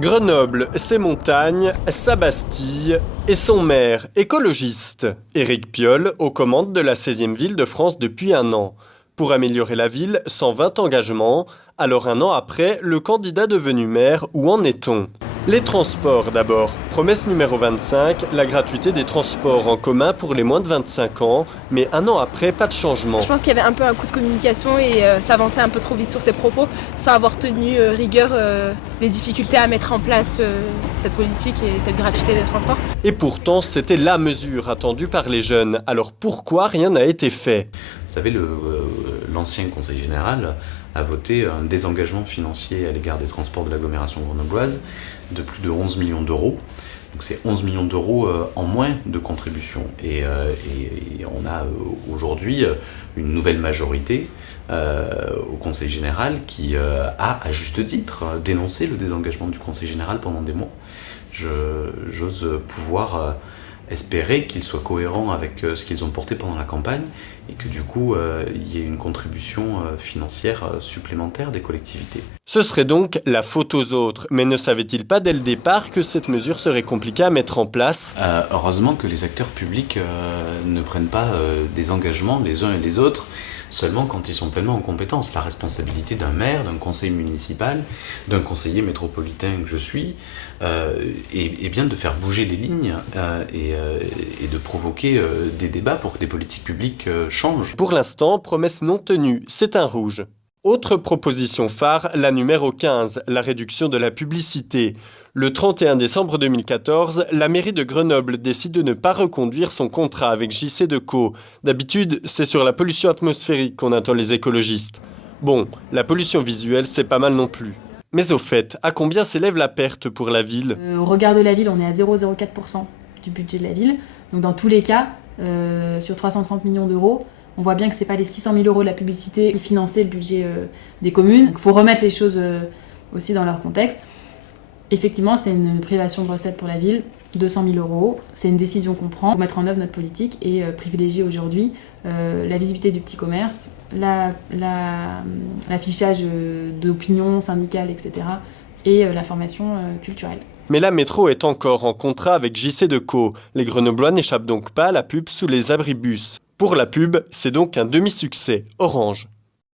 Grenoble, ses montagnes, sa Bastille et son maire écologiste. Éric Piolle, aux commandes de la 16e ville de France depuis un an. Pour améliorer la ville, 120 engagements. Alors un an après, le candidat devenu maire, où en est-on ? Les transports d'abord. Promesse numéro 25, la gratuité des transports en commun pour les moins de 25 ans. Mais un an après, pas de changement. Je pense qu'il y avait un peu un coup de communication et ça avançait un peu trop vite sur ses propos, sans avoir tenu rigueur des difficultés à mettre en place cette politique et cette gratuité des transports. Et pourtant, c'était la mesure attendue par les jeunes. Alors pourquoi rien n'a été fait ? Vous savez, l'ancien conseil général a voté un désengagement financier à l'égard des transports de l'agglomération grenobloise de plus de 11 millions d'euros. Donc c'est 11 millions d'euros en moins de contribution. Et on a aujourd'hui une nouvelle majorité au Conseil général qui a, à juste titre, dénoncé le désengagement du Conseil général pendant des mois. J'ose pouvoir espérer qu'ils soient cohérents avec ce qu'ils ont porté pendant la campagne et que du coup, il y ait une contribution financière supplémentaire des collectivités. Ce serait donc la faute aux autres. Mais ne savait-il pas dès le départ que cette mesure serait compliquée à mettre en place ? Heureusement que les acteurs publics ne prennent pas des engagements les uns et les autres seulement quand ils sont pleinement en compétence. La responsabilité d'un maire, d'un conseil municipal, d'un conseiller métropolitain que je suis, est bien de faire bouger les lignes et de provoquer des débats pour que des politiques publiques changent. Pour l'instant, promesse non tenue, c'est un rouge. Autre proposition phare, la numéro 15, la réduction de la publicité. Le 31 décembre 2014, la mairie de Grenoble décide de ne pas reconduire son contrat avec JC-Decaux. D'habitude, c'est sur la pollution atmosphérique qu'on attend les écologistes. Bon, la pollution visuelle, c'est pas mal non plus. Mais au fait, à combien s'élève la perte pour la ville ? Au regard de la ville, on est à 0,04% du budget de la ville. Donc dans tous les cas, sur 330 millions d'euros, on voit bien que c'est pas les 600 000 euros de la publicité qui finançaient le budget des communes. Il faut remettre les choses aussi dans leur contexte. Effectivement, c'est une privation de recettes pour la ville, 200 000 euros. C'est une décision qu'on prend pour mettre en œuvre notre politique et privilégier aujourd'hui la visibilité du petit commerce, l'affichage d'opinions syndicales, etc. et la formation culturelle. Mais la métro est encore en contrat avec JC-Decaux. Les Grenoblois n'échappent donc pas à la pub sous les abribus. Pour la pub, c'est donc un demi-succès, Orange.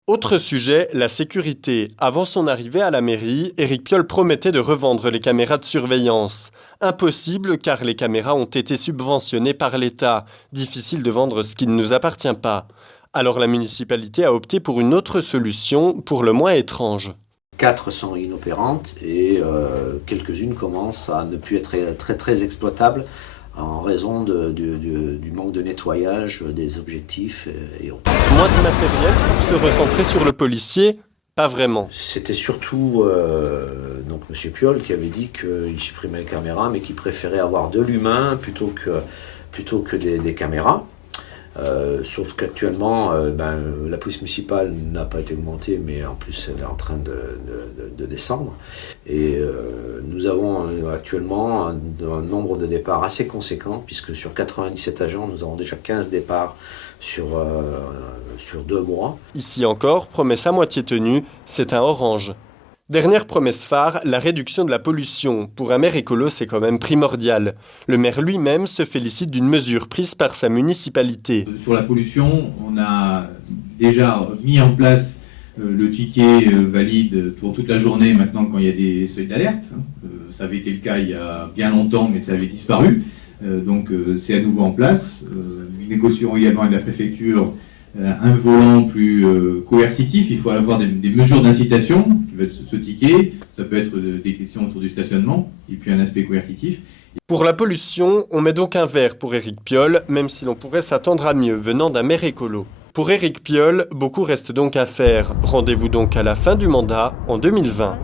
Autre sujet, la sécurité. Avant son arrivée à la mairie, Éric Piolle promettait de revendre les caméras de surveillance. Impossible car les caméras ont été subventionnées par l'État. Difficile de vendre ce qui ne nous appartient pas. Alors la municipalité a opté pour une autre solution, pour le moins étrange. 4 sont inopérantes et quelques-unes commencent à ne plus être très exploitables en raison du manque de nettoyage des objectifs et autres. Moins de matériel pour se recentrer sur le policier ? Pas vraiment. C'était surtout donc M. Piolle qui avait dit qu'il supprimait les caméras mais qu'il préférait avoir de l'humain plutôt que des caméras. Sauf qu'actuellement, la police municipale n'a pas été augmentée, mais en plus elle est en train de descendre. Et nous avons actuellement un nombre de départs assez conséquent, puisque sur 97 agents, nous avons déjà 15 départs sur 2 mois. Ici encore, promesse à moitié tenue, c'est un Orange. Dernière promesse phare, la réduction de la pollution. Pour un maire écolo, c'est quand même primordial. Le maire lui-même se félicite d'une mesure prise par sa municipalité. Sur la pollution, on a déjà mis en place le ticket valide pour toute la journée maintenant quand il y a des seuils d'alerte. Ça avait été le cas il y a bien longtemps, mais ça avait disparu. Donc c'est à nouveau en place. Nous négocions également avec la préfecture un volant plus coercitif. Il faut avoir des mesures d'incitation, qui va être ce ticket. Ça peut être des questions autour du stationnement, et puis un aspect coercitif. Pour la pollution, on met donc un vert pour Éric Piolle, même si l'on pourrait s'attendre à mieux venant d'un maire écolo. Pour Éric Piolle, beaucoup reste donc à faire. Rendez-vous donc à la fin du mandat en 2020.